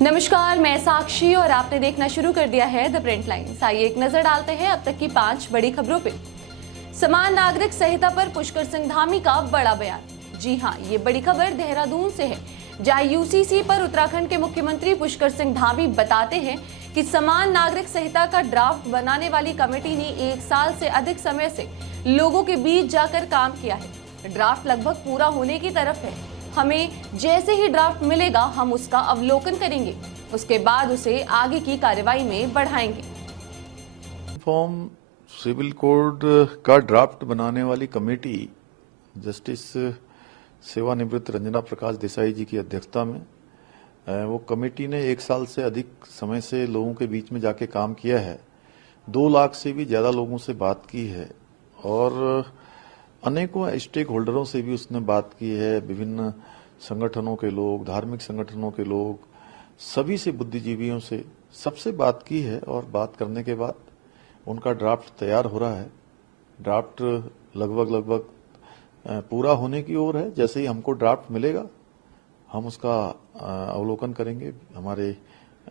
नमस्कार, मैं साक्षी और आपने देखना शुरू कर दिया है द प्रिंट लाइन्स। आइए एक नजर डालते हैं अब तक की 5 बड़ी खबरों पे। समान नागरिक संहिता पर पुष्कर सिंह धामी का बड़ा बयान। जी हां, ये बड़ी खबर देहरादून से है, जहां यूसीसी पर उत्तराखंड के मुख्यमंत्री पुष्कर सिंह धामी बताते हैं कि समान नागरिक संहिता का ड्राफ्ट बनाने वाली कमेटी ने 1 साल से अधिक समय से लोगों के बीच जाकर काम किया है। ड्राफ्ट लगभग पूरा होने की तरफ है। हमें जैसे ही ड्राफ्ट मिलेगा हम उसका अवलोकन करेंगे, उसके बाद उसे आगे की कार्रवाई में बढ़ाएंगे। यूनिफॉर्म सिविल कोड का ड्राफ्ट बनाने वाली कमेटी जस्टिस सेवानिवृत्त रंजना प्रकाश देसाई जी की अध्यक्षता में वो कमेटी ने 1 साल से अधिक समय से लोगों के बीच में जाके काम किया है। 2 लाख से भी ज्यादा लोगों से बात की है और अनेकों स्टेक होल्डरों से भी उसने बात की है। विभिन्न संगठनों के लोग, धार्मिक संगठनों के लोग, सभी से, बुद्धिजीवियों से, सबसे बात की है और बात करने के बाद उनका ड्राफ्ट तैयार हो रहा है। ड्राफ्ट लगभग पूरा होने की ओर है। जैसे ही हमको ड्राफ्ट मिलेगा हम उसका अवलोकन करेंगे। हमारे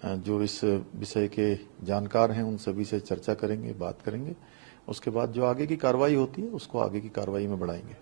जो इस विषय के जानकार हैं उन सभी से चर्चा करेंगे, बात करेंगे। उसके बाद जो आगे की कार्रवाई होती है उसको आगे की कार्रवाई में बढ़ाएंगे।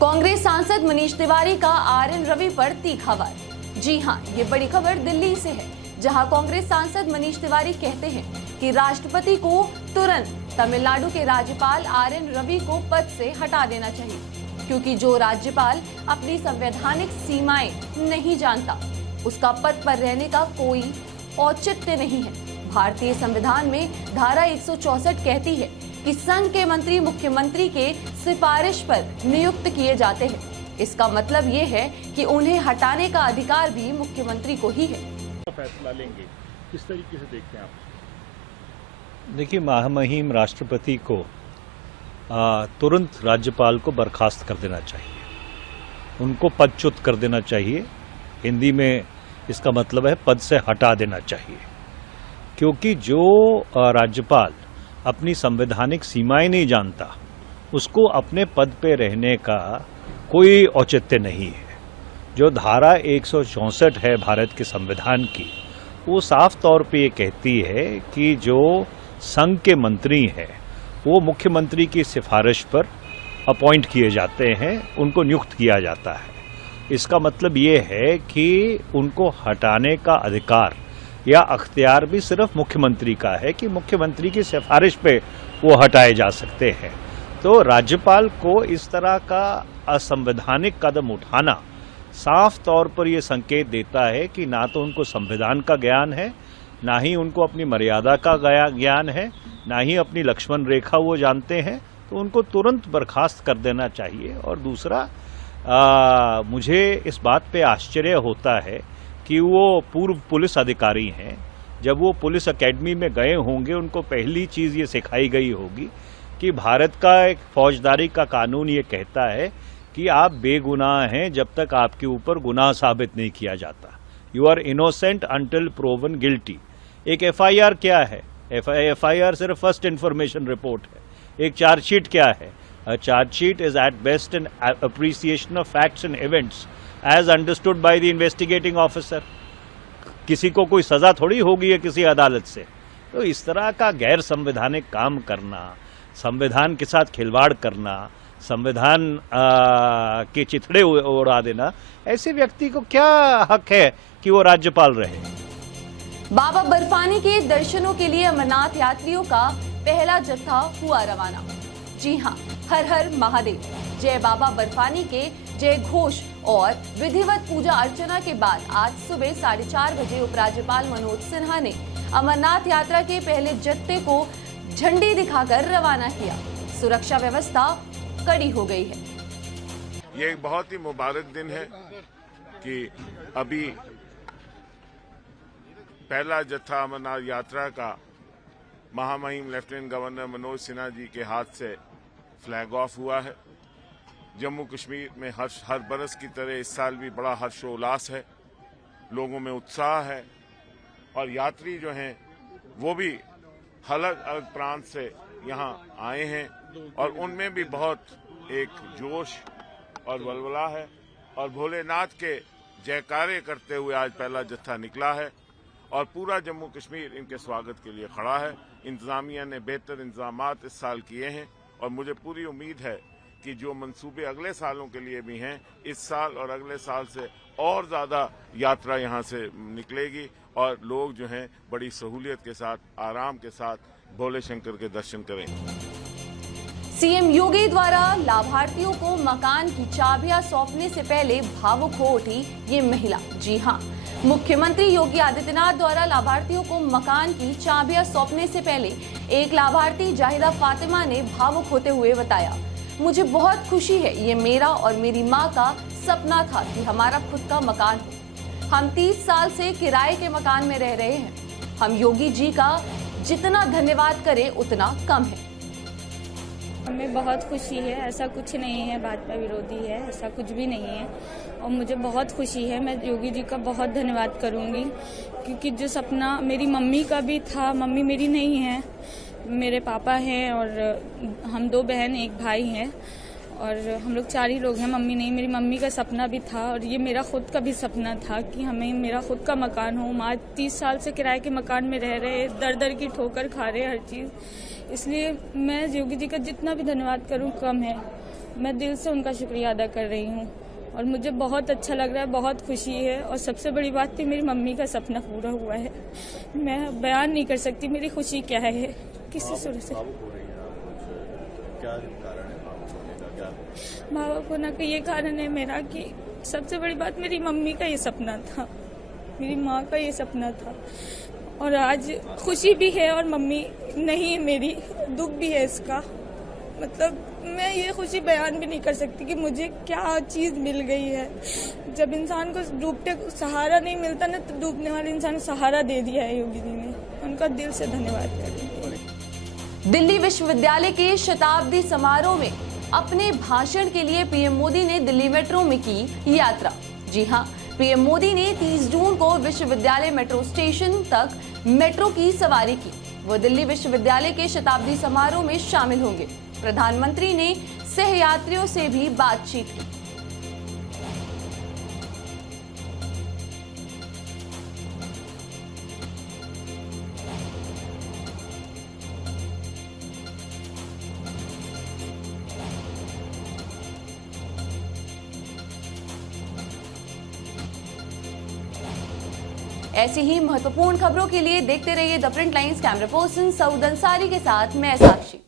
कांग्रेस सांसद मनीष तिवारी का आरएन रवि पर तीखा वार। जी हां, ये बड़ी खबर दिल्ली से है, जहां कांग्रेस सांसद मनीष तिवारी कहते हैं कि राष्ट्रपति को तुरंत तमिलनाडु के राज्यपाल आरएन रवि को पद से हटा देना चाहिए, क्योंकि जो राज्यपाल अपनी संवैधानिक सीमाएं नहीं जानता उसका पद पर रहने का कोई औचित्य नहीं है। भारतीय संविधान में धारा 164 कहती है कि संघ के मंत्री मुख्यमंत्री के सिफारिश पर नियुक्त किए जाते हैं। इसका मतलब ये है कि उन्हें हटाने का अधिकार भी मुख्यमंत्री को ही है। फैसला लेंगे, किस तरीके से देखते हैं आप? देखिए, महामहिम राष्ट्रपति को तुरंत राज्यपाल को बर्खास्त कर देना चाहिए, उनको पदच्युत कर देना चाहिए। हिंदी में इसका मतलब है पद से हटा देना चाहिए, क्योंकि जो राज्यपाल अपनी संवैधानिक सीमाएं नहीं जानता उसको अपने पद पे रहने का कोई औचित्य नहीं है। जो धारा 164 है भारत के संविधान की, वो साफ तौर पे ये कहती है कि जो संघ के मंत्री हैं वो मुख्यमंत्री की सिफारिश पर अपॉइंट किए जाते हैं, उनको नियुक्त किया जाता है। इसका मतलब ये है कि उनको हटाने का अधिकार या अख्तियार भी सिर्फ मुख्यमंत्री का है कि मुख्यमंत्री की सिफारिश पे वो हटाए जा सकते हैं। तो राज्यपाल को इस तरह का असंवैधानिक कदम उठाना साफ तौर पर यह संकेत देता है कि ना तो उनको संविधान का ज्ञान है, ना ही उनको अपनी मर्यादा का ज्ञान है, ना ही अपनी लक्ष्मण रेखा वो जानते हैं। तो उनको तुरंत बर्खास्त कर देना चाहिए। और दूसरा, मुझे इस बात पे आश्चर्य होता है कि वो पूर्व पुलिस अधिकारी हैं। जब वो पुलिस एकेडमी में गए होंगे उनको पहली चीज ये सिखाई गई होगी कि भारत का एक फौजदारी का कानून ये कहता है कि आप बेगुनाह हैं जब तक आपके ऊपर गुनाह साबित नहीं किया जाता। You are innocent until proven guilty. एक एफआईआर क्या है? एफआईआर सिर्फ फर्स्ट इंफॉर्मेशन रिपोर्ट है। एक चार्जशीट क्या है? A chargesheet is at best an appreciation of facts and events as understood by the investigating officer. किसी को कोई सजा थोड़ी होगी है किसी अदालत से। तो इस तरह का गैर संवैधानिक काम करना, संविधान के साथ खिलवाड़ करना, संविधान के चिथड़े उड़ा देना, ऐसे व्यक्ति को क्या हक है कि वो राज्यपाल रहे? बाबा बर्फानी के दर्शनों के लिए अमरनाथ यात्रियों का पहला जत्था हुआ रवाना। जी हां, हर हर महादेव। जय बाबा बर्फानी के जय घोष और विधिवत पूजा अर्चना के बाद आज सुबह 4:30 बजे उपराज्यपाल मनोज सिन्हा ने अमरनाथ यात्रा के पहले जत्थे को झंडी दिखाकर रवाना किया। सुरक्षा व्यवस्था कड़ी हो गई है। ये एक बहुत ही मुबारक दिन है कि अभी पहला जत्था अमरनाथ यात्रा का महामहिम लेफ्टिनेंट गवर्नर मनोज सिन्हा जी के हाथ से फ्लैग ऑफ हुआ है। जम्मू कश्मीर में हर बरस की तरह इस साल भी बड़ा हर्षोल्लास है, लोगों में उत्साह है और यात्री जो हैं वो भी अलग अलग प्रांत से यहाँ आए हैं और उनमें भी बहुत एक जोश और वलवला है और भोलेनाथ के जयकारे करते हुए आज पहला जत्था निकला है। और पूरा जम्मू कश्मीर इनके स्वागत के लिए खड़ा है। इंतजामिया ने बेहतर इंतजामात इस साल किए हैं और मुझे पूरी उम्मीद है कि जो मंसूबे अगले सालों के लिए भी हैं, इस साल और अगले साल से और ज़्यादा यात्रा यहाँ से निकलेगी और लोग जो हैं बड़ी सहूलियत के साथ, आराम के साथ भोले शंकर के दर्शन करेंगे। सीएम योगी द्वारा लाभार्थियों को मकान की चाबियां सौंपने से पहले भावुक हो उठी ये महिला। जी हां, मुख्यमंत्री योगी आदित्यनाथ द्वारा लाभार्थियों को मकान की चाबियां सौंपने से पहले एक लाभार्थी जाहिदा फातिमा ने भावुक होते हुए बताया, मुझे बहुत खुशी है, ये मेरा और मेरी माँ का सपना था कि हमारा खुद का मकान हो। हम 30 साल से किराए के मकान में रह रहे हैं। हम योगी जी का जितना धन्यवाद करें उतना कम है। हमें बहुत खुशी है, ऐसा कुछ नहीं है भाजपा विरोधी है, ऐसा कुछ भी नहीं है और मुझे बहुत खुशी है। मैं योगी जी का बहुत धन्यवाद करूंगी क्योंकि जो सपना मेरी मम्मी का भी था, मम्मी मेरी नहीं है, मेरे पापा हैं और हम 2 बहन 1 भाई हैं और हम लोग 4 ही लोग हैं। मम्मी नहीं, मेरी मम्मी का सपना भी था और ये मेरा खुद का भी सपना था कि हमें मेरा खुद का मकान हो। आज 30 साल से किराए के मकान में रह रहे, दर दर की ठोकर खा रहे हर चीज़, इसलिए मैं योगी जी का जितना भी धन्यवाद करूं कम है। मैं दिल से उनका शुक्रिया अदा कर रही हूं और मुझे बहुत अच्छा लग रहा है, बहुत खुशी है और सबसे बड़ी बात थी मेरी मम्मी का सपना पूरा हुआ है। मैं बयान नहीं कर सकती मेरी खुशी क्या है, किसी सूरत से। भावुक होने का ये कारण है मेरा कि सबसे बड़ी बात मेरी मम्मी का ये सपना था, मेरी माँ का ये सपना था और आज खुशी भी है और मम्मी नहीं है मेरी, दुख भी है इसका। मतलब मैं ये खुशी बयान भी नहीं कर सकती कि मुझे क्या चीज़ मिल गई है। जब इंसान को डूबते सहारा नहीं मिलता ना, तो डूबने वाले इंसान को सहारा दे दिया है योगी जी ने, उनका दिल से धन्यवाद करें। दिल्ली विश्वविद्यालय के शताब्दी समारोह में अपने भाषण के लिए पीएम मोदी ने दिल्ली मेट्रो में की यात्रा। जी हां, पीएम मोदी ने 30 जून को विश्वविद्यालय मेट्रो स्टेशन तक मेट्रो की सवारी की। वो दिल्ली विश्वविद्यालय के शताब्दी समारोह में शामिल होंगे। प्रधानमंत्री ने सहयात्रियों से भी बातचीत की। ऐसी ही महत्वपूर्ण खबरों के लिए देखते रहिए the print lines. Camera person Saud Ansari के साथ मैं साक्षी।